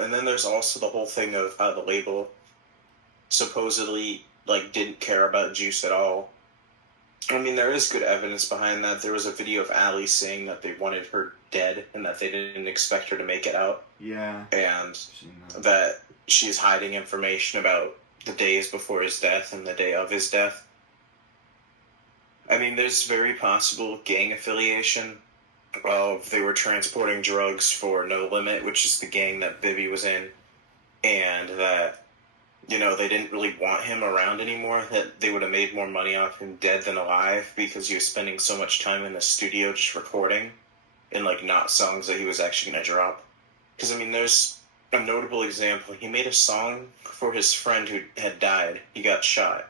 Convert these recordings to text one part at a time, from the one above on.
And then there's also the whole thing of how the label supposedly like didn't care about Juice at all. I mean, there is good evidence behind that. There was a video of Allie saying that they wanted her dead and that they didn't expect her to make it out. Yeah. And that she's hiding information about the days before his death and the day of his death. I mean, there's very possible gang affiliation of they were transporting drugs for No Limit, which is the gang that Bibby was in, and that, you know, they didn't really want him around anymore, that they would have made more money off him dead than alive because he was spending so much time in the studio just recording and, like, not songs that he was actually going to drop. Because, I mean, there's a notable example. He made a song for his friend who had died. He got shot.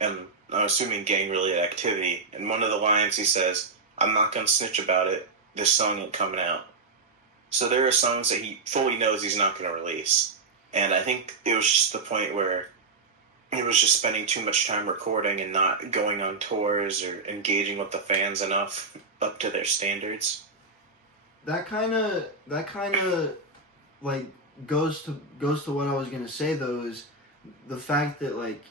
And I'm assuming gang-related activity. And one of the lines he says, "I'm not going to snitch about it. This song ain't coming out." So there are songs that he fully knows he's not going to release. And I think it was just the point where he was just spending too much time recording and not going on tours or engaging with the fans enough up to their standards. That kind of like goes to what I was gonna say though, is the fact that like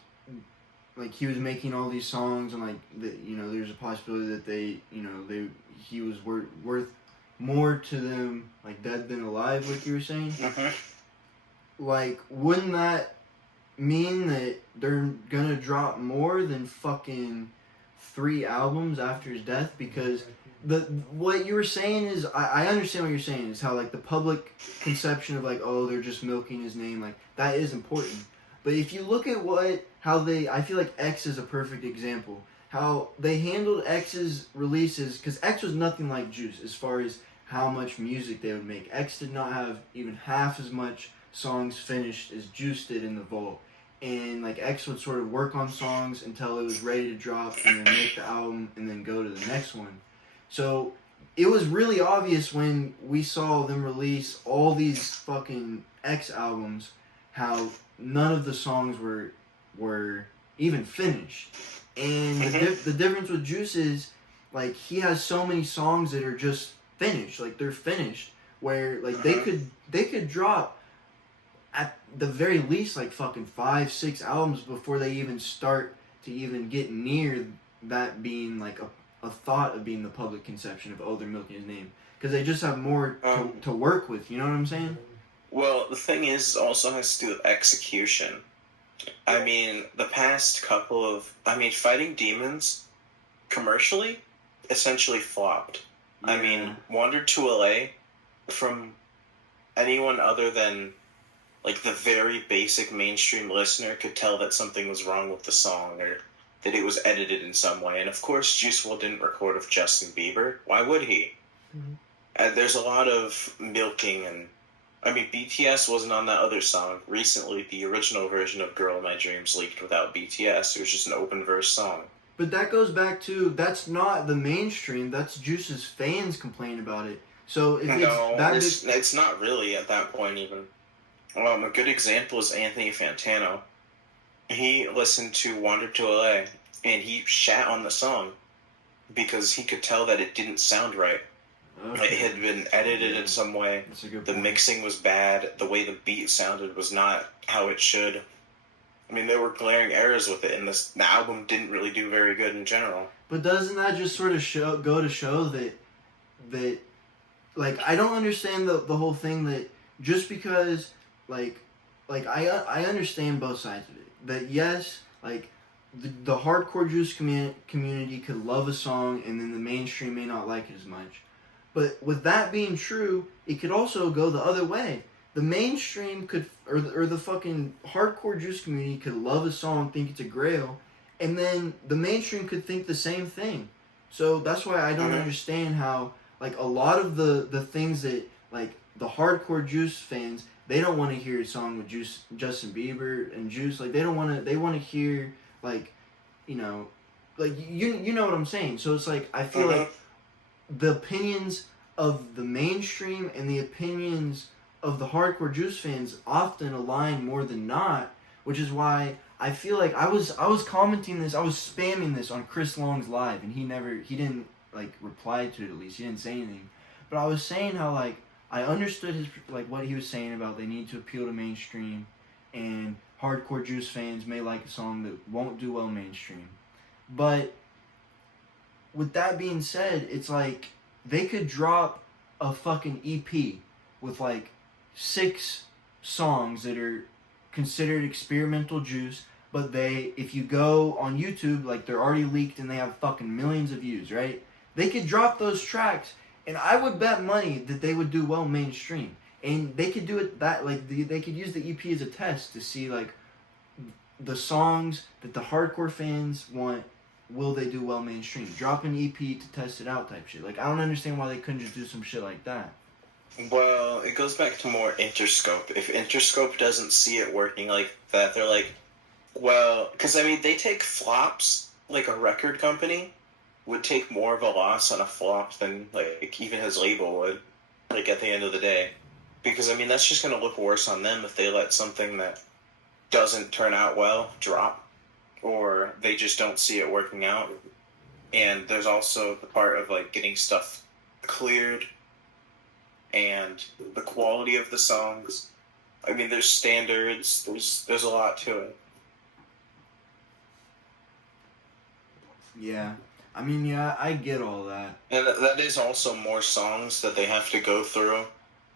he was making all these songs and like that, you know, there's a possibility that he was worth more to them like dead than alive, like you were saying. Like, wouldn't that mean that they're gonna drop more than fucking 3 albums after his death? Because what you were saying is, I understand what you're saying, is how like the public conception of like, oh, they're just milking his name, like that is important. But if you look at I feel like X is a perfect example. How they handled X's releases, because X was nothing like Juice as far as how much music they would make. X did not have even half as much songs finished as Juice did in the vault. And like X would sort of work on songs until it was ready to drop and then make the album and then go to the next one. So it was really obvious when we saw them release all these fucking X albums how none of the songs were even finished. And the difference with Juice is like he has so many songs that are just finished, like they're finished, where like they could drop at the very least like fucking 5-6 albums before they even start to even get near that being like a thought of being the public conception of, oh, they're milking his name, because they just have more to work with, you know what I'm saying? Well, the thing is, it also has to do with execution. I mean, the past couple of, Fighting Demons, commercially, essentially flopped. Yeah. I mean, Wander to LA, from anyone other than like the very basic mainstream listener could tell that something was wrong with the song or that it was edited in some way. And of course, Juice WRLD didn't record with Justin Bieber. Why would he? Mm-hmm. There's a lot of milking, and BTS wasn't on that other song. Recently, the original version of Girl in My Dreams leaked without BTS. It was just an open verse song. But that goes back to, that's not the mainstream, that's Juice's fans complain about it. So if it's not really at that point even. A good example is Anthony Fantano. He listened to Wander to LA and he shat on the song because he could tell that it didn't sound right. Okay. It had been edited in some way. The mixing was bad. The way the beat sounded was not how it should. There were glaring errors with it, and the album didn't really do very good in general. But doesn't that just sort of go to show that like, I don't understand the whole thing that just because like I understand both sides of it. That yes, like the hardcore Juice community could love a song and then the mainstream may not like it as much. But with that being true, it could also go the other way. The mainstream could, or the fucking hardcore Juice community could love a song, think it's a grail, and then the mainstream could think the same thing. So that's why I don't understand how, like, a lot of the things that, like, the hardcore Juice fans, they don't want to hear a song with Justin Bieber and Juice. Like, they want to hear, like, you know what I'm saying. So it's like, I feel like the opinions of the mainstream and the opinions of the hardcore Juice fans often align more than not, which is why I feel like I was commenting this, I was spamming this on Chris Long's live, and he didn't like reply to it, at least he didn't say anything. But I was saying how, like, I understood his like what he was saying about they need to appeal to mainstream, and hardcore Juice fans may like a song that won't do well mainstream. But with that being said, it's like they could drop a fucking EP with like 6 songs that are considered experimental Juice, but they, if you go on YouTube, like they're already leaked and they have fucking millions of views, right? They could drop those tracks, and I would bet money that they would do well mainstream. And they could do it that like they could use the EP as a test to see like the songs that the hardcore fans want, will they do well mainstream? Drop an EP to test it out type shit. Like I don't understand why they couldn't just do some shit like that. Well, it goes back to more Interscope. If Interscope doesn't see it working like that, they're like, well, because I mean, they take flops like a record company would take more of a loss on a flop than like even his label would. Like at the end of the day, because I mean, that's just gonna look worse on them if they let something that doesn't turn out well drop, or they just don't see it working out. And there's also the part of like getting stuff cleared and the quality of the songs. I mean, there's standards. There's a lot to it. Yeah. I mean, yeah, I get all that. And that is also more songs that they have to go through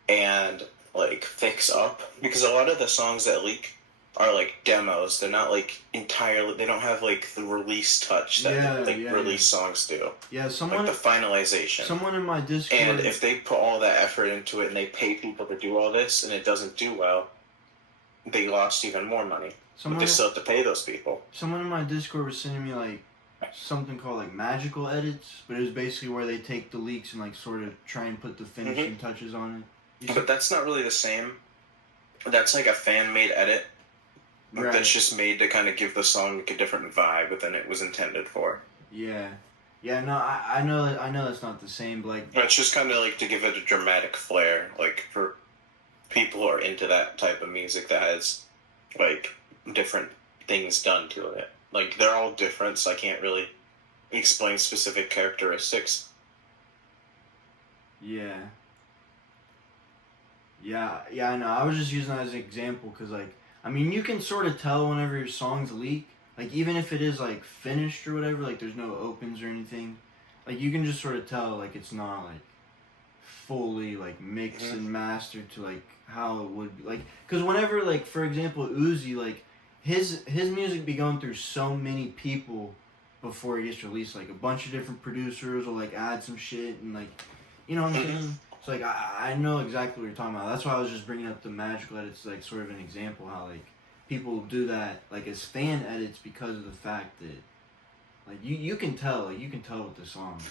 and like fix up, because a lot of the songs that leak are like demos. They're not like entirely. They don't have like the release touch that release songs do. Yeah, someone like the finalization. Someone in my Discord. And if they put all that effort into it and they pay people to do all this and it doesn't do well, they lost even more money. But they still have to pay those people. Someone in my Discord was sending me like something called like magical edits, but it was basically where they take the leaks and like sort of try and put the finishing touches on it. But that's not really the same. That's like a fan-made edit. Right. That's just made to kind of give the song like a different vibe than it was intended for. Yeah. Yeah, no, I know it's not the same, but like... It's just kind of like to give it a dramatic flair, like for people who are into that type of music that has like different things done to it. Like, they're all different, so I can't really explain specific characteristics. Yeah. Yeah, I know. I was just using that as an example, because, like, I mean, you can sort of tell whenever your songs leak. Like, even if it is, like, finished or whatever, like, there's no opens or anything. Like, you can just sort of tell, like, it's not, like, fully, like, mixed and mastered to, like, how it would be. Like, because whenever, like, for example, Uzi, like, his music be going through so many people before it gets released. Like, a bunch of different producers will, like, add some shit and, like, you know what I'm saying? So, like, I know exactly what you're talking about. That's why I was just bringing up the magical edits, like, sort of an example how, like, people do that, like, as fan edits because of the fact that, like, you can tell with the song.